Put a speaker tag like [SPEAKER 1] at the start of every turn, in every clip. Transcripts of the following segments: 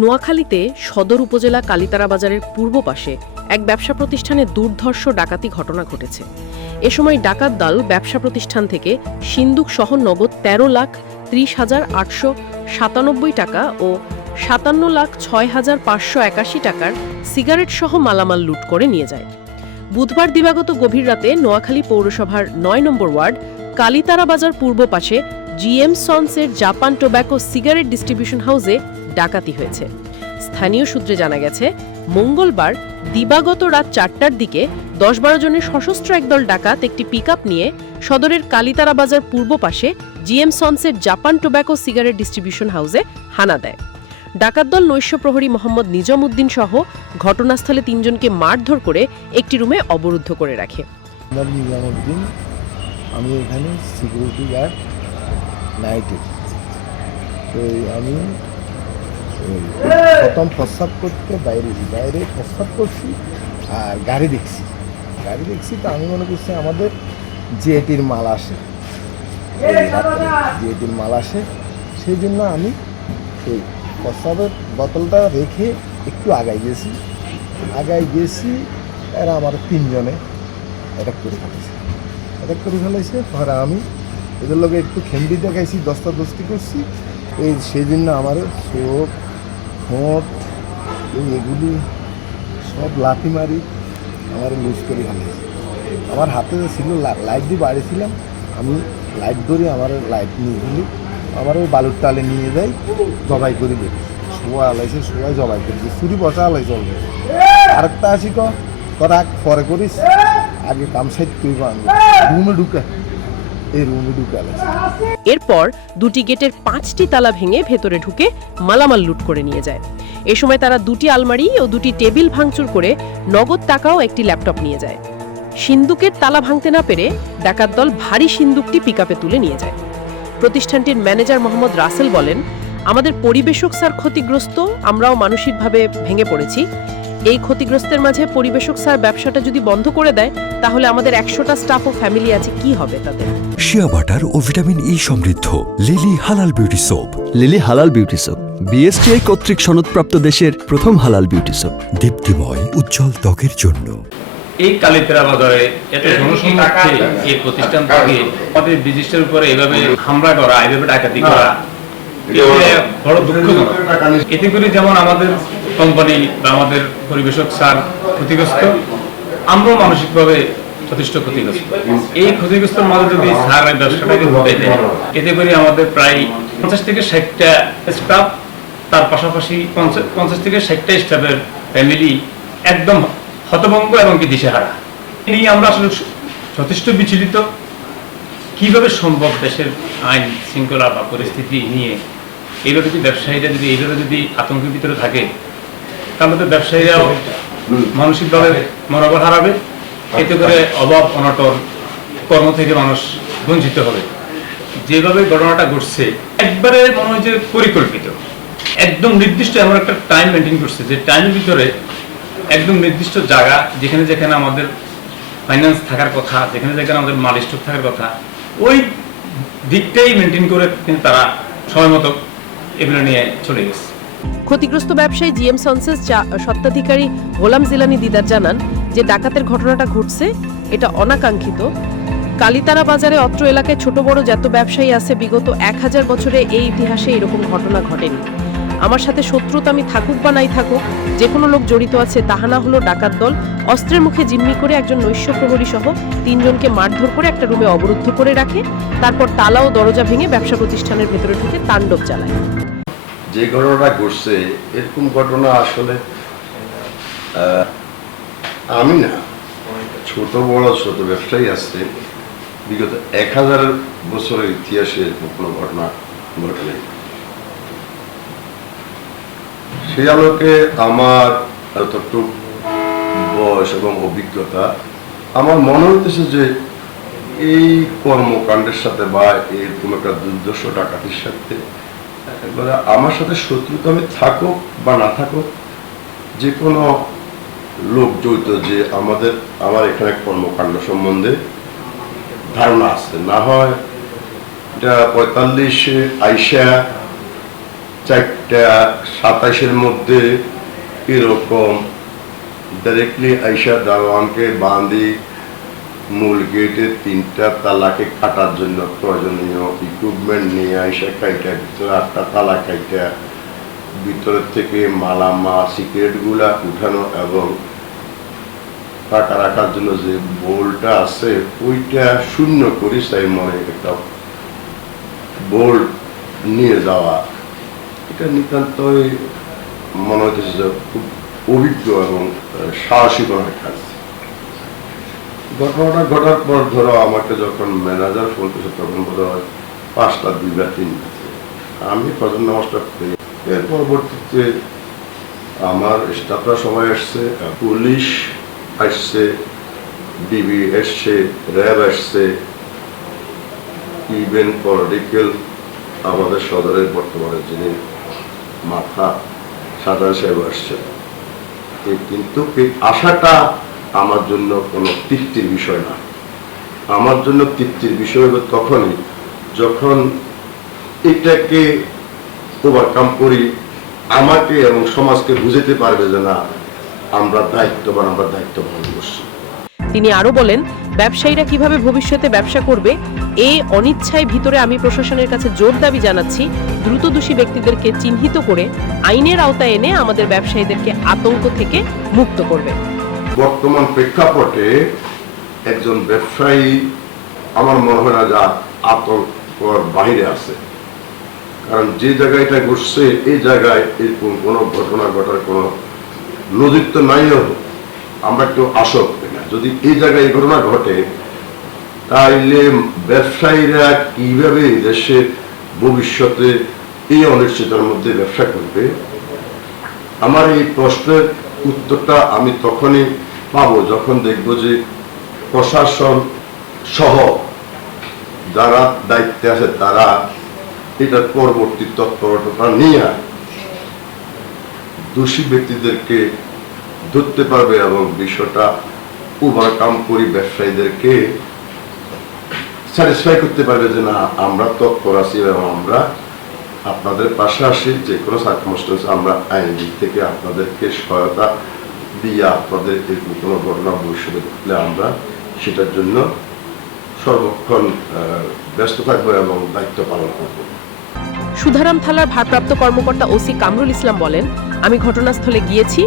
[SPEAKER 1] নোয়াখালীতে সদর উপজেলা কালিতারা বাজারের পূর্ব পাশে এক ব্যবসা প্রতিষ্ঠানে দুর্ধর্ষ ডাকাতি ঘটনা ঘটেছে। এ সময় ডাকাত দল ব্যবসা প্রতিষ্ঠান থেকে সিন্দুক সহ নগদ তেরো লাখ ত্রিশ হাজার আটশো সাতানব্বই টাকা ও সাতান্ন লাখ ছয় হাজার পাঁচশো একাশি টাকার সিগারেট সহ মালামাল লুট করে নিয়ে যায়। বুধবার দিবাগত গভীর রাতে নোয়াখালী পৌরসভার নয় নম্বর ওয়ার্ড কালিতারা বাজার পূর্ব পাশে জিএম সন্সের জাপান টোব্যাকো সিগারেট ডিস্ট্রিবিউশন হাউসে ডাকাতি হয়েছে। স্থানীয় সূত্রে জানা গেছে, মঙ্গলবার দিবাগত রাত চারটার দিকে দশ বারো জনের সশস্ত্র একদল ডাকাত একটি পিকআপ নিয়ে সদরের কালিতারা বাজার পূর্ব পাশে জিএম সন্সের জাপান টোব্যাকো সিগারেট ডিস্ট্রিবিউশন হাউসে হানা দেয়। ডাকাত দল নৈশ প্রহরী মোহাম্মদ নিজাম উদ্দিন সহ ঘটনাস্থলে তিনজনকে মারধর করে একটি রুমে অবরুদ্ধ করে রাখে।
[SPEAKER 2] আমি এখানে সিকিউরিটি গার্ড নাইটে তো আমি প্রথম প্রস্রাব করতে বাইরে বাইরে প্রস্রাব করছি আর গাড়ি দেখছি। গাড়ি দেখছি তো আমি মনে করছি আমাদের জিএটির মাল আসে। জিএটির মাল আসে। সেই জন্য আমি এই প্রস্রাবের বোতলটা রেখে একটু আগাই গেছি। আগাই গেছি এরা আমার তিনজনে অ্যাটাক করে ফেলেছে। অ্যাটাক করে ফেলেছে পরে আমি এদের লোকে একটু খেন্ডি দেখাইছি দস্তা দস্তি করছি। এই সেই জন্য আমার চোখ এই এগুলি সব লাথি মারি আমার লুজ করে ফেলেছে আমার হাতে ছিল লাইট দিয়ে বাড়িছিলাম আমি লাইট ধরে আমার লাইট নিয়ে গেলি আমার ওই বালুর টালে নিয়ে যাই, জবাই করে দিই। শোয়া আলাইছে, শোয়া জবাই করে দিই। চুরি বসা আলাইছে অলরেডি আরেকটা আছি ক তোরা পরে করিস। আগে কাম সাইড করব আমি ঢুকে এই রুমে ঢুকে আলাইছে
[SPEAKER 1] এরপর দুটি গেটের পাঁচটি তালা ভেঙে ভেতরে ঢুকে মালামাল লুট করে নিয়ে যায়। এ সময় তারা দুটি আলমারি ও দুটি টেবিল ভাঙচুর করে নগদ টাকাও একটি ল্যাপটপ নিয়ে যায়। সিন্দুকের তালা ভাঙতে না পেরে ডাকাত দল ভারী সিন্দুকটি পিকআপে তুলে নিয়ে যায়। প্রতিষ্ঠানটির ম্যানেজার মোহাম্মদ রাসেল বলেন, আমাদের পরিবেশক স্যার ক্ষতিগ্রস্ত, আমরাও মানসিকভাবে ভেঙে পড়েছি। এই ক্ষতিগ্রস্তের মাঝে পরিবেশক স্যার ব্যবসাটা যদি বন্ধ করে দেয় তাহলে আমাদের একশোটা স্টাফ ও ফ্যামিলি আছে কি হবে তাদের
[SPEAKER 3] শিয়া বাটার ও ভিটামিন ই সমৃদ্ধ Lily halal beauty soap
[SPEAKER 4] Lily halal beauty soap BSTI কর্তৃক সনদপ্রাপ্ত দেশের প্রথম হালাল বিউটি সোপ
[SPEAKER 3] দীপ্তিময় উজ্জ্বল ত্বকের জন্য।
[SPEAKER 5] এই কালিতেরা বাজারে এত জনসম্মুখে এই প্রতিষ্ঠান থেকে আমাদের বিজিষ্টের উপরে এভাবে হামলা করা এভাবে ডাকাতি করা বড় দুঃখজনক। এতে করে যেমন আমাদের কোম্পানি বা আমাদের পরিবেশক স্যার ক্ষতিগ্রস্ত, আমরাও মানসিকভাবে যথেষ্ট ক্ষতিগ্রস্ত। এই ক্ষতিগ্রস্তের মাঝে যদি এই ব্যবসাটাকে উঠে দেয়, এতে করে আমাদের প্রায় পঞ্চাশ থেকে ষাটটা স্টাফ তার পাশাপাশি পঞ্চাশ থেকে ষাটটা স্টাফের ফ্যামিলি একদম হতভঙ্গ এবং কি দিশেহারা। এই নিয়ে আমরা আসলে যথেষ্ট বিচলিত। কীভাবে সম্ভব দেশের আইন শৃঙ্খলা বা পরিস্থিতি নিয়ে এইভাবে যদি ব্যবসায়ীরা যদি এইভাবে যদি আতঙ্কের ভিতরে থাকে তাহলে তো ব্যবসায়ীরাও মানসিকভাবে মনোবল হারাবে, এতে করে অভাব, অনটন, কর্ম থেকে মানুষ বঞ্চিত হবে। যেভাবে ঘটনাটা ঘটছে, একবারে মনে হয় যে পরিকল্পিত। একদম নির্দিষ্ট এমন একটা টাইম মেনটেন করছে যে টাইমের ভিতরে একদম নির্দিষ্ট জায়গা, যেখানে যেখানে আমাদের ফাইন্যান্স থাকার কথা, যেখানে যেখানে আমাদের মাল স্টক থাকার কথা, ওই দিকটাই মেনটেন করে তারা সময় মতো এগুলো নিয়ে চলে গেছে।
[SPEAKER 1] ক্ষতিগ্রস্ত ব্যবসায়ী জিএম সনসেস স্বত্বাধিকারী গোলাম জিলানি দিদার জানান যে ডাকাতের ঘটনাটা ঘটছে, এটা অনাকাঙ্ক্ষিত। কালিতারা বাজারে অত্র এলাকায় ছোট বড় যত ব্যবসায়ী আছে, বিগত এক হাজার বছরে এই ইতিহাসে এরকম ঘটনা ঘটেনি। আমার সাথে শত্রুতা আমি থাকুক বা নাই থাকুক, যে কোনো লোক জড়িত আছে, তাহা না হলো ডাকাত দল অস্ত্রের মুখে জিম্মি করে একজন নৈশ প্রহরী সহ তিনজনকে মারধর করে একটা রুমে অবরুদ্ধ করে রাখে, তারপর তালা ও দরজা ভেঙে ব্যবসা প্রতিষ্ঠানের ভেতরে ঢুকে তাণ্ডব চালায়।
[SPEAKER 6] যে ঘটনাটা ঘটছে, এরকম ঘটনা আসলে আমি না, ছোট বড় ছোট ব্যবসায়ী আছে, বিগত এক হাজার বছরের ইতিহাসে এরকম কোনো ঘটনা ঘটে। সেই আলোকে আমার এতটুকু বয়স এবং অভিজ্ঞতা, আমার মনে হইতেছে যে এই কর্মকাণ্ডের সাথে বা এরকম একটা দুর্দশ, ডাকাতির সাথে এবারে আমার সাথে শত্রুতা আমি থাকুক বা না থাকুক, যে কোনো লোক জড়িত যে আমাদের, আমার এখানে কর্মকাণ্ড সম্বন্ধে ধারণা আছে। না হয় এটা পঁয়তাল্লিশে আইসা চারটা সাতাশের মধ্যে এরকম ডাইরেক্টলি আইসা দারোয়ানকে বাঁধি মূল গেটের তিনটা তালাকে কাটার জন্য প্রয়োজনীয় ইকুইপমেন্ট নিয়ে আইসা কাইটা ভিতরে আটটা তালা কাইটা ভিতরের থেকে মালামা সিগারেটগুলা উঠানো এবং টাকা রাখার জন্য যে বোল্টটা আছে ওইটা শূন্য করি তাই মনে একটা বোল্ট নিয়ে যাওয়া। এটা নিতান্তই মনে হইতেছে খুব অভিজ্ঞ এবং আহ, সাহসিকতার কাজ। ঘটনাটা ঘটার পর ধরো আমাকে যখন ম্যানেজার ফোন করেছে তখন বোধ হয় পাঁচটা দুই বা তিন আমি ফজর নামাজটা পড়ি। এর পরবর্তীতে আমার স্টাফরা সবাই আসছে, পুলিশ আসছে ডিবি এসছে র্যাব আসছে। ইভেন পলিটিক্যাল আমাদের সদরের বর্তমানে যিনি মাথা, সাধারণ সাহেব আসছে কিন্তু আশাটা আমার জন্য কোনো তৃপ্তির বিষয় না। আমার জন্য তৃপ্তির বিষয় হবে তখনই যখন এটাকে ওভারকাম করি, আমাকে এবং সমাজকে বুঝাতে পারবে যে না, আমরা দায়িত্ববান, আমরা দায়িত্ব পালন করছি
[SPEAKER 1] তিনি আরও বলেন, ব্যবসায়ীরা কীভাবে ভবিষ্যতে ব্যবসা করবে এই অনিচ্ছায় ভিতরে আমি প্রশাসনের কাছে জোর দাবি জানাচ্ছি দ্রুত দোষী ব্যক্তিদেরকে চিহ্নিত করে আইনের আওতায় এনে আমাদের ব্যবসায়ীদেরকে আতঙ্ক থেকে মুক্ত করবে।
[SPEAKER 6] বর্তমান প্রেক্ষাপটে একজন ব্যবসায়ী আমার মনে হয় না যা আতঙ্কর বাইরে আছে। কারণ যে জায়গায় এটা ঘটছে এই জায়গায় এরকম কোনো ঘটনা ঘটার কোনো নজির তো নাইও। আমরা একটু আশক না। যদি এই জায়গায় এই ঘটনা ঘটে, তাইলে ব্যবসায়ীরা কীভাবে দেশের ভবিষ্যতে এই অনিশ্চয়তার মধ্যে ব্যবসা করবে? আমার এই প্রশ্নের উত্তরটা আমি তখনই পাবো যখন দেখব যে প্রশাসন সহ যারা দায়িত্বে আছে তারা এটার পরবর্তী তৎপরতা নিয়ে দোষী ব্যক্তিদেরকে ধরতে পারবে এবং বিষয়টা ওভারকাম করি ব্যবসায়ীদেরকে স্যাটিসফাই করতে পারবে যে না, আমরা তৎপর আছি এবং আমরা আপনাদের পাশে আসি যে কোনো সার্কমস্টেন্স আমরা আইন দিক থেকে আপনাদেরকে সহায়তা দিয়ে আপনাদের এরকম কোনো ঘটনা ভবিষ্যতে ঘটলে আমরা সেটার জন্য সর্বক্ষণ ব্যস্ত থাকব এবং দায়িত্ব পালন করব।
[SPEAKER 1] সুধারাম থালার ভারপ্রাপ্ত কর্মকর্তা ওসি কামরুল ইসলাম বলেন, আমি ঘটনাস্থলে গিয়েছি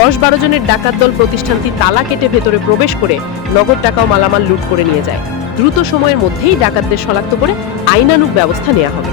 [SPEAKER 1] দশ বারো জনের ডাকাত দল প্রতিষ্ঠানটি তালা কেটে ভেতরে প্রবেশ করে নগদ টাকা ও মালামাল লুট করে নিয়ে যায়। দ্রুত সময়ের মধ্যেই ডাকাতদের শনাক্ত করে আইনানুগ ব্যবস্থা নেওয়া হবে।